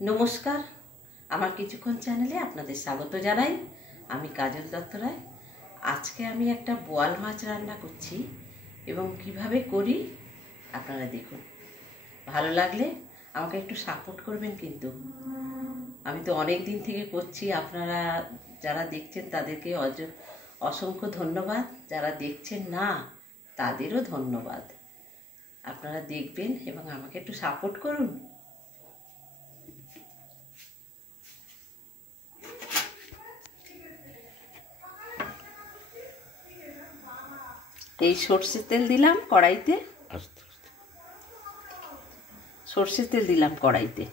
নমস্কার, আমার কিছুক্ষণ চ্যানেলে আপনাদের স্বাগত জানাই। আমি কাজল দত্ত রায়। আজকে আমি একটা বোয়াল মাছ রান্না করছি এবং কিভাবে করি আপনারা দেখুন। ভালো লাগলে আমাকে একটু সাপোর্ট করবেন কিন্তু। আমি তো অনেক দিন থেকে করছি, আপনারা যারা দেখছেন তাদেরকে অসংখ্য ধন্যবাদ, যারা দেখছেন না তাদেরও ধন্যবাদ। আপনারা দেখবেন এবং আমাকে একটু সাপোর্ট করুন। এই সর্ষের তেল দিলাম কড়াইতে, সর্ষের তেল দিলাম কড়াইতে।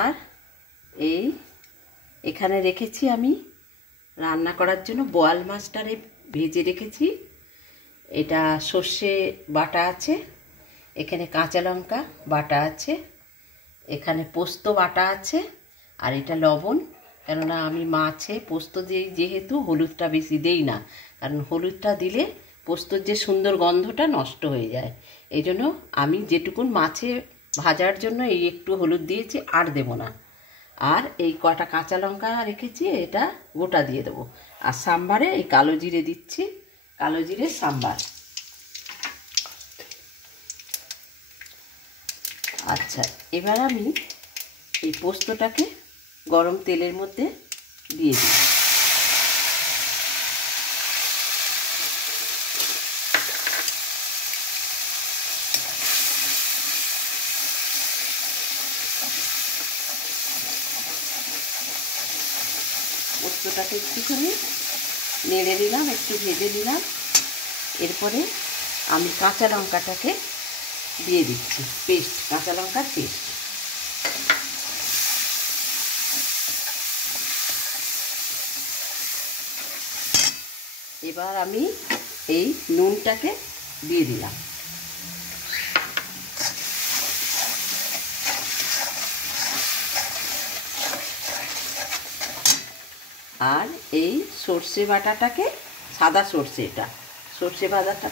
আর এখানে রেখেছি আমি রান্না করার জন্য বোয়াল মাছটারে ভেজে রেখেছি। এটা সর্ষে বাটা আছে, এখানে কাঁচা লঙ্কা বাটা আছে, এখানে পোস্ত বাটা আছে, আর এটা লবণ। কেননা আমি মাছে পোস্ত দিই যেহেতু হলুদটা বেশি দেই না, কারণ হলুদটা দিলে পোস্তর যে সুন্দর গন্ধটা নষ্ট হয়ে যায়। এই জন্য আমি যেটুকুন মাছে ভাজার জন্য এই একটু হলুদ দিয়েছি, আর দেব না। আর এই কটা কাঁচা লঙ্কা রেখেছি, এটা গোটা দিয়ে দেবো। আর সাম্বারে এই কালো জিরে দিচ্ছি, কালো জিরে সাম্বার। আচ্ছা, এবার আমি এই পোস্তটাকে গরম তেলের মধ্যে দিয়ে দিই। পোস্তটাকে একটুখানি নেড়ে দিলাম, একটু ভেজে দিলাম। এরপরে আমি কাঁচা লঙ্কাটাকে দিয়ে দিচ্ছি, পেস্ট, কাঁচা লঙ্কার পেস্ট। এবার আমি এই নুনটাকে দিয়ে দিলাম। আর এই সর্ষে বাটাটাকে, সাদা সর্ষে, এটা সর্ষে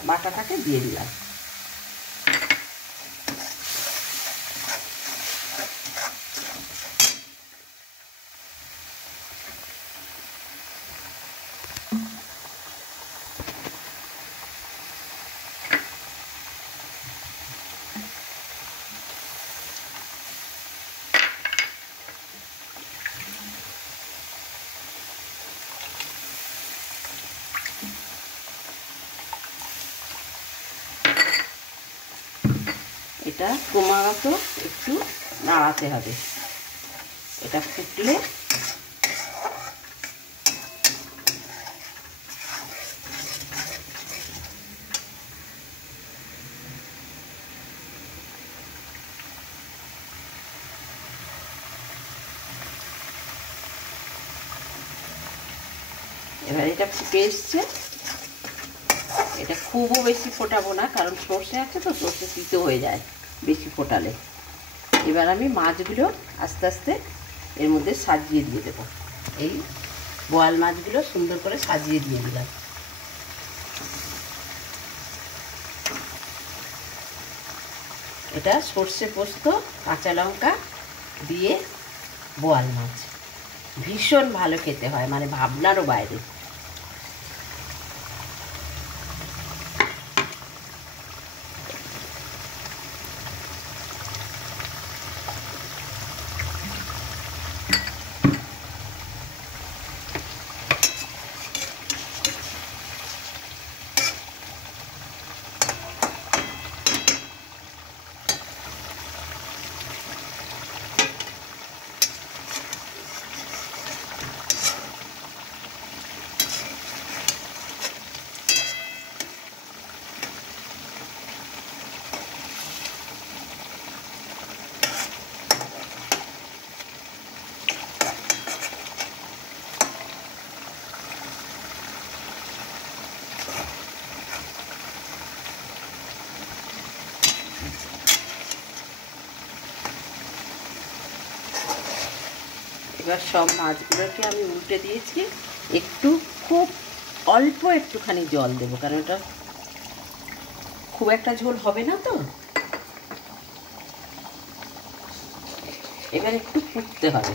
বাটাটাকে দিয়ে দিলাম। এটা ক্রমাগত একটু নাড়াতে হবে। এটা ফুটলে এবার এটা ফুটে এসছে। এটা খুবও বেশি ফোটাবো না, কারণ সর্ষে আছে তো, সর্ষে তিতো হয়ে যায় বেশি ফোটালে। এবার আমি মাছগুলো আস্তে আস্তে এর মধ্যে সাজিয়ে দিয়ে দেবো। এই বোয়াল মাছগুলো সুন্দর করে সাজিয়ে দিয়ে দিলাম। এটা সর্ষে পোস্ত, কাঁচা লঙ্কা দিয়ে বোয়াল মাছ ভীষণ ভালো খেতে হয়, মানে ভাবনারও বাইরে। এবার সব মাছগুলোকে আমি উল্টে দিয়েছি। একটু খুব অল্প একটুখানি জল দেবো, কারণ এটা খুব একটা ঝোল হবে না তো, এবার একটু ফুটতে হবে।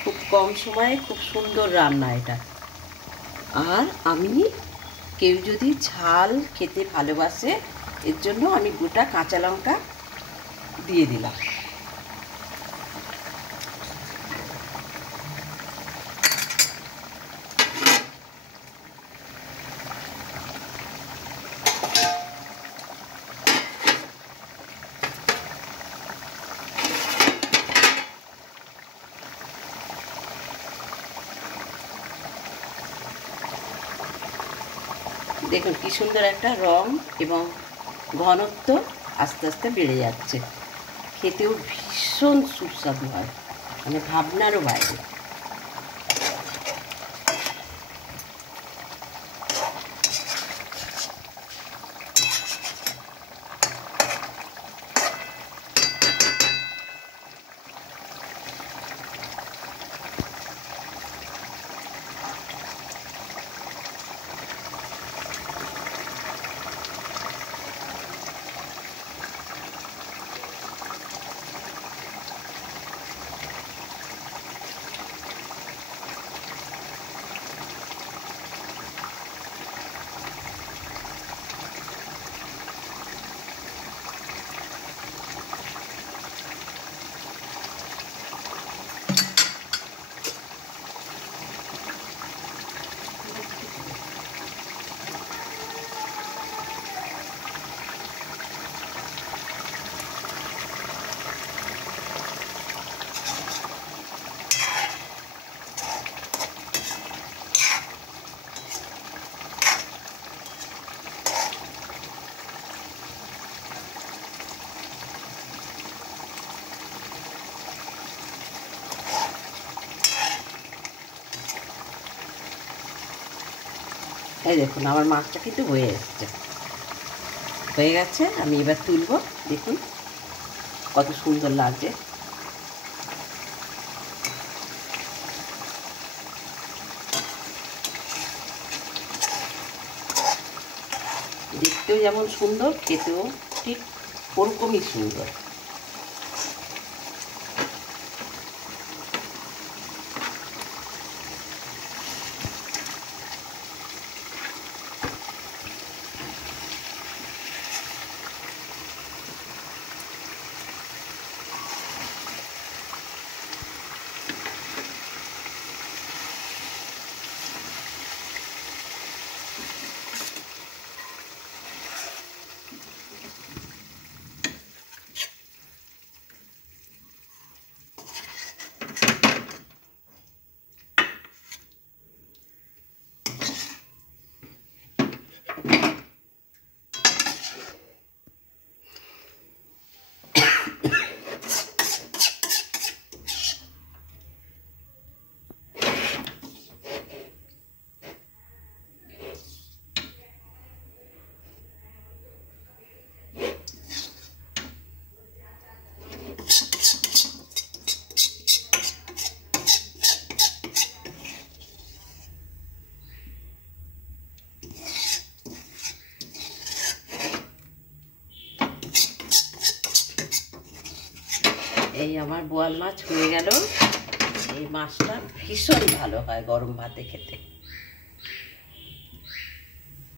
খুব কম সময়ে খুব সুন্দর রান্না এটা। আর আমি, কেউ যদি ঝাল খেতে ভালোবাসে এর জন্য আমি গোটা কাঁচা লঙ্কা দিয়ে দিলাম। দেখুন কি সুন্দর একটা রং এবং ঘনত্ব আস্তে আস্তে বেড়ে যাচ্ছে। খেতেও ভীষণ সুস্বাদু হয়, মানে ভাবনারও বাইরে। এই দেখুন আমার মাছটা কিন্তু হয়ে এসছে, হয়ে গেছে। আমি এবার তুলবো। দেখুন কত সুন্দর লাগছে। দেখতেও যেমন সুন্দর, খেতেও ঠিক ওরকমই সুন্দর। এই আমার বোয়াল মাছ হয়ে গেল। এই মাছটা ভীষণ ভালো হয় গরম ভাতে খেতে।